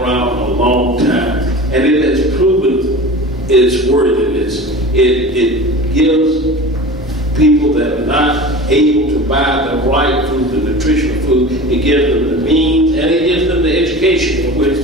around a long time, and it has proven its worthiness. It gives people that are not able to buy the right food, the nutritional food, it gives them the means, and it gives them the education in which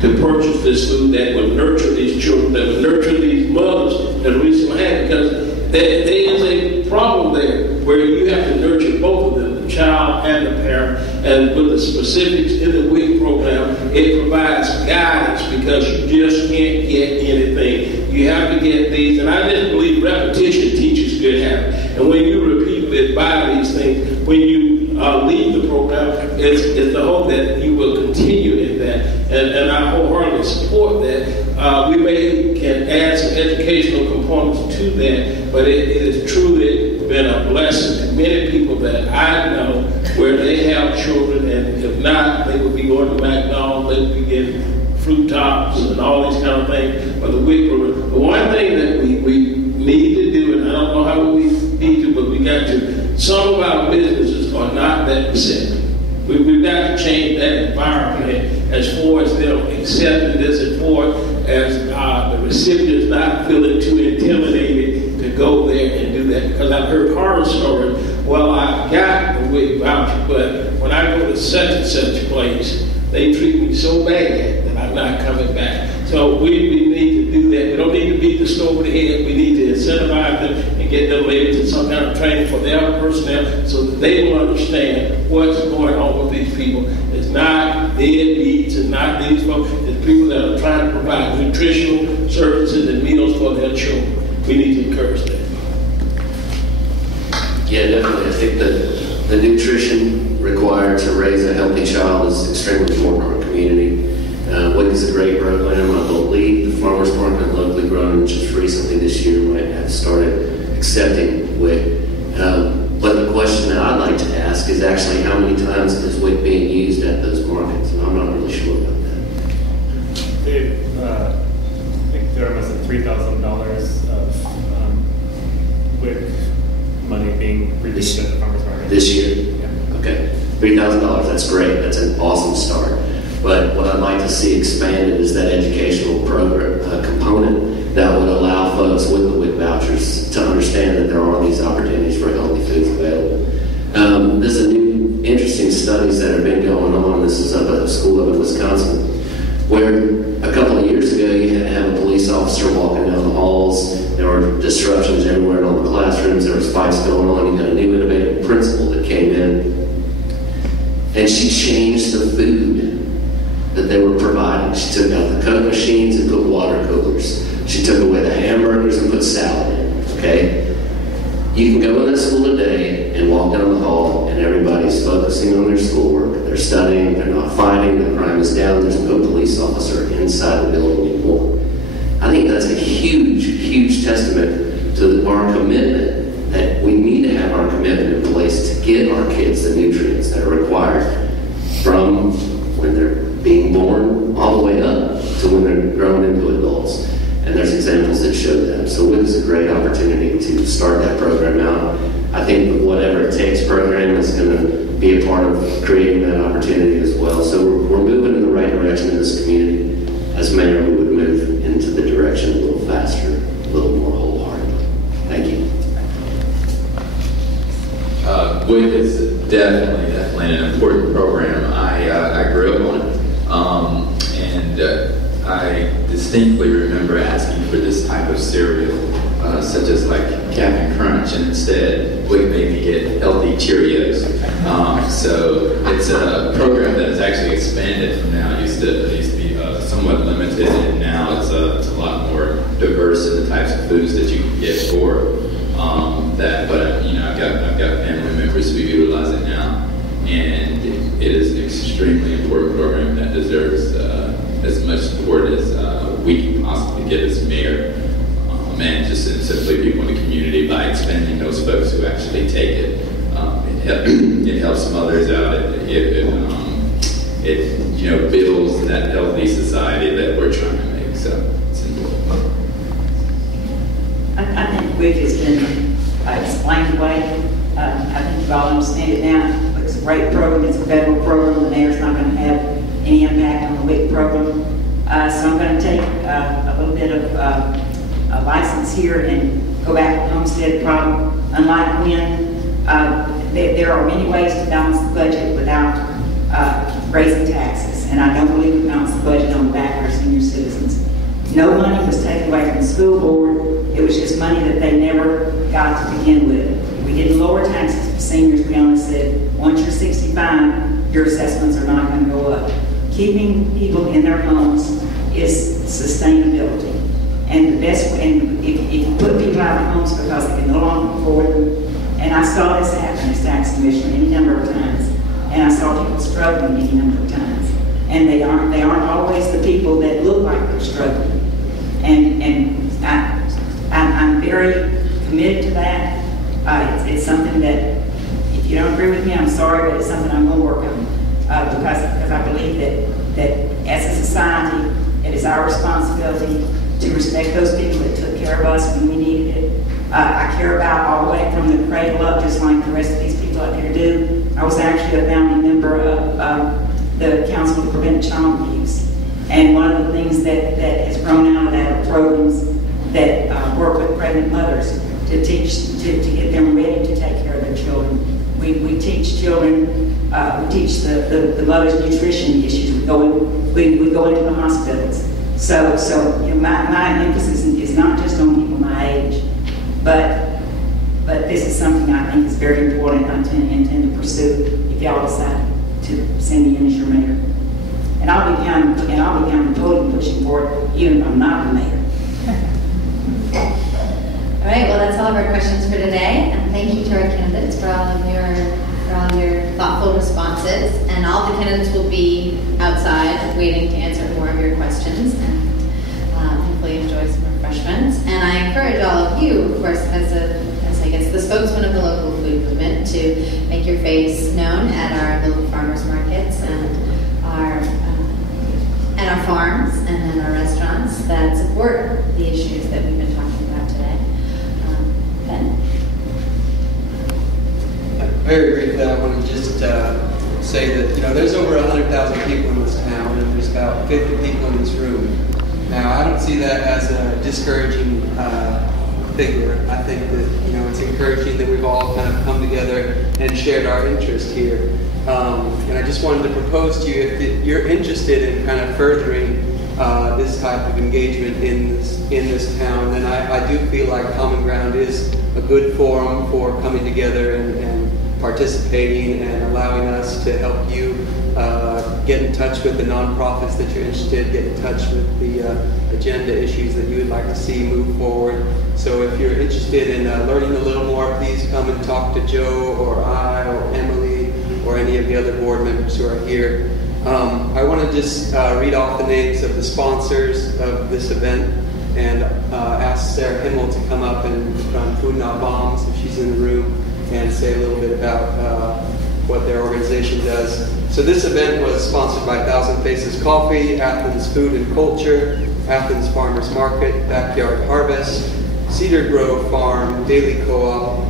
to purchase this food that will nurture these children, that will nurture these mothers that recently had, because there is a problem there where you have to nurture both of them, the child and the parent. And with the specifics in the WIC program, it provides guidance, because you just can't get anything. You have to get these, and I just believe repetition teaches good habits. And when you repeatedly buy these things, when you leave the program, it's the hope that you will continue in that. And I wholeheartedly support that. We can add some educational components to that, but it has truly been a blessing to many people that I know where they have children, and if not, they would be going to McDonald's, they would be getting fruit tops and all these kind of things. But the WIC program, the one thing that we need to do, and I don't know how we need to, but we got to, some of our businesses are not that receptive. We've got to change that environment as far as them accepting this, as far as the recipients not feeling too intimidated to go there and do that. Because I've heard horror stories. Well, I got the WIC voucher, but when I go to such and such place, they treat me so bad that I'm not coming back. So we need to do that. We don't need to beat the store over the head. We need to incentivize them and get them maybe to some kind of training for their personnel so that they will understand what's going on with these people. It's not deadbeats and not these folks. It's people that are trying to provide nutritional services and meals for their children. We need to encourage that. Yeah, definitely. I think that the nutrition required to raise a healthy child is extremely important in our community. WIC is a great program. I believe the Farmers Market Locally Grown just recently this year might have started accepting WIC. But the question that I'd like to ask is actually how many times is WIC being used at those markets? And I'm not really sure about that. I think there was $3,000 of WIC money being released at the Farmers Market. This year? Yeah. Okay. $3,000, that's great. That's an awesome start. But what I'd like to see expanded is that educational program component that would allow folks with the WIC vouchers to understand that there are these opportunities for healthy foods available. There's a new interesting studies that have been going on. This is up at a school up in Wisconsin, where a couple of years ago you had to have a police officer walking down the halls. There were disruptions everywhere in all the classrooms. There was fights going on. You got a new innovative principal that came in, and she changed the food that they were providing. She took out the Coke machines and put water coolers. She took away the hamburgers and put salad in, okay? You can go in that school today and walk down the hall and everybody's focusing on their schoolwork. They're studying, they're not fighting, the crime is down, there's no police officer inside the building anymore. I think that's a huge, huge testament to our commitment, that we need to have our commitment in place to get our kids the nutrients that are required from when they're being born all the way up to when they're grown into adults. And there's examples that show that. So WIC is a great opportunity to start that program out. I think the Whatever It Takes program is going to be a part of creating that opportunity as well. So we're moving in the right direction in this community. As mayor, we would move into the direction a little faster, a little more wholeheartedly. Thank you. WIC is definitely an important program. I grew up on it. I distinctly remember asking for this type of cereal, such as like Captain Crunch, and instead WIC made me get healthy Cheerios. So it's a program that has actually expanded from now. It used to be somewhat limited, and now it's a lot more diverse in the types of foods that you can get for that. But I've got family members who utilize it now, and it is an extremely important program that deserves as much support as we can possibly get as mayor, and just simply people in the community by expanding those folks who actually take it. It helps mothers out. It builds that healthy society that we're trying to make. So it's important. I think WIC has been explained away. I think you all understand it now. It's a great program. It's a federal program. The mayor's not going to have any impact on the WIC program. So I'm going to take a little bit of a license here and go back to homestead problem. Unlike when there are many ways to balance the budget without raising taxes. And I don't believe we balance the budget on the back of our senior citizens. No money was taken away from the school board. It was just money that they never got to begin with. We didn't lower taxes for seniors. We only said, once you're 65, your assessments are not going to go up. Keeping people in their homes is sustainability. And the best way, and if you put people out of homes because they can no longer afford them, and I saw this happen as tax commissioner any number of times, and I saw people struggling any number of times. And they aren't always the people that look like they're struggling. And I'm very committed to that. It's something that, if you don't agree with me, I'm sorry, but it's something I'm going to work on. Because I believe that as a society, it is our responsibility to respect those people that took care of us when we needed it. I care about all the way from the cradle up, just like the rest of these people up here do. I was actually a founding member of the Council to Prevent Child Abuse. And one of the things that has grown out of that are programs that work with pregnant mothers to get them ready to take care of their children. We teach children, we teach the mother's nutrition issues. We go into the hospitals. So my emphasis is not just on people my age, but this is something I think is very important. I intend to pursue if y'all decide to send me in as your mayor. And I'll be counting totally pushing for it, even if I'm not the mayor. All right, well, that's all of our questions for today. And thank you to our candidates for all of your thoughtful responses. And all the candidates will be outside waiting to answer more of your questions and hopefully enjoy some refreshments. And I encourage all of you, of course, as I guess the spokesman of the local food movement, to make your face known at our local farmers markets and our farms and then our restaurants that support the issues that we've been talking about today. Ben? Very briefly, I want to just say that, there's over 100,000 people in this town, and there's about 50 people in this room. Now, I don't see that as a discouraging figure. I think that, it's encouraging that we've all kind of come together and shared our interest here. And I just wanted to propose to you, if you're interested in kind of furthering this type of engagement in this town, then I do feel like Common Ground is a good forum for coming together and participating and allowing us to help you get in touch with the nonprofits that you're interested in, get in touch with the agenda issues that you would like to see move forward. So if you're interested in learning a little more, please come and talk to Joe or I or Emily or any of the other board members who are here. I want to just read off the names of the sponsors of this event and ask Sarah Himmel to come up and from Food Not Bombs, if she's in the room, and say a little bit about what their organization does. So this event was sponsored by Thousand Faces Coffee, Athens Food and Culture, Athens Farmers Market, Backyard Harvest, Cedar Grove Farm, Daily Co-op,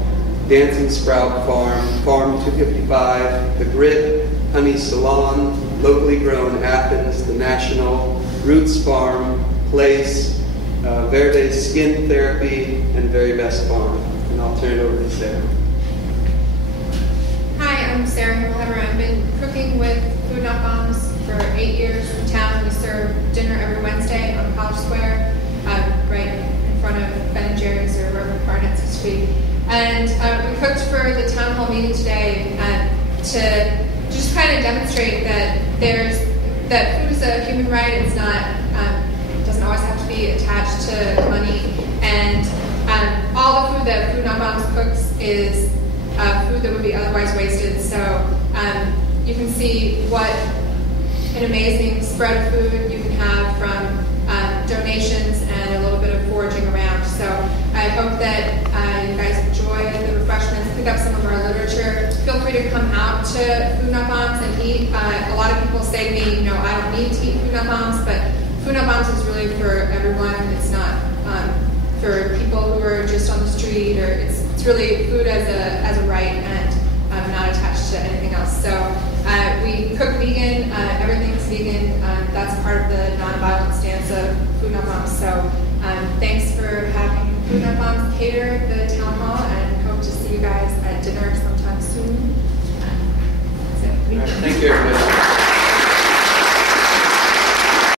Dancing Sprout Farm, Farm 255, The Grit, Honey Salon, Locally Grown Athens, The National, Roots Farm, Place, Verde's Skin Therapy, and Very Best Farm. And I'll turn it over to Sarah. Hi, I'm Sarah Himmelhammer. I've been cooking with Food Not Bombs for 8 years in town. We serve dinner every Wednesday on College Square, right in front of Ben & Jerry's or Robert Barnett's Street. And we cooked for the town hall meeting today to just kind of demonstrate that food is a human right. It's not, it doesn't always have to be attached to money. And all the food that Food Not Bombs cooks is food that would be otherwise wasted. So you can see what an amazing spread of food you can have from donations and a little bit of foraging around. So I hope that you guys enjoy the refreshments, pick up some of our literature. Feel free to come out to Food Not Bombs and eat. A lot of people say to me, I don't need to eat Food Not Bombs, but Food Not Bombs is really for everyone. It's not for people who are just on the street, or it's really food as a right and not attached to anything else. So we cook vegan, everything's vegan. That's part of the nonviolence of Food Not Bombs. So thanks for having Food Not Bombs cater the town hall, and hope to see you guys at dinner sometime soon. That's it. All right, thank you.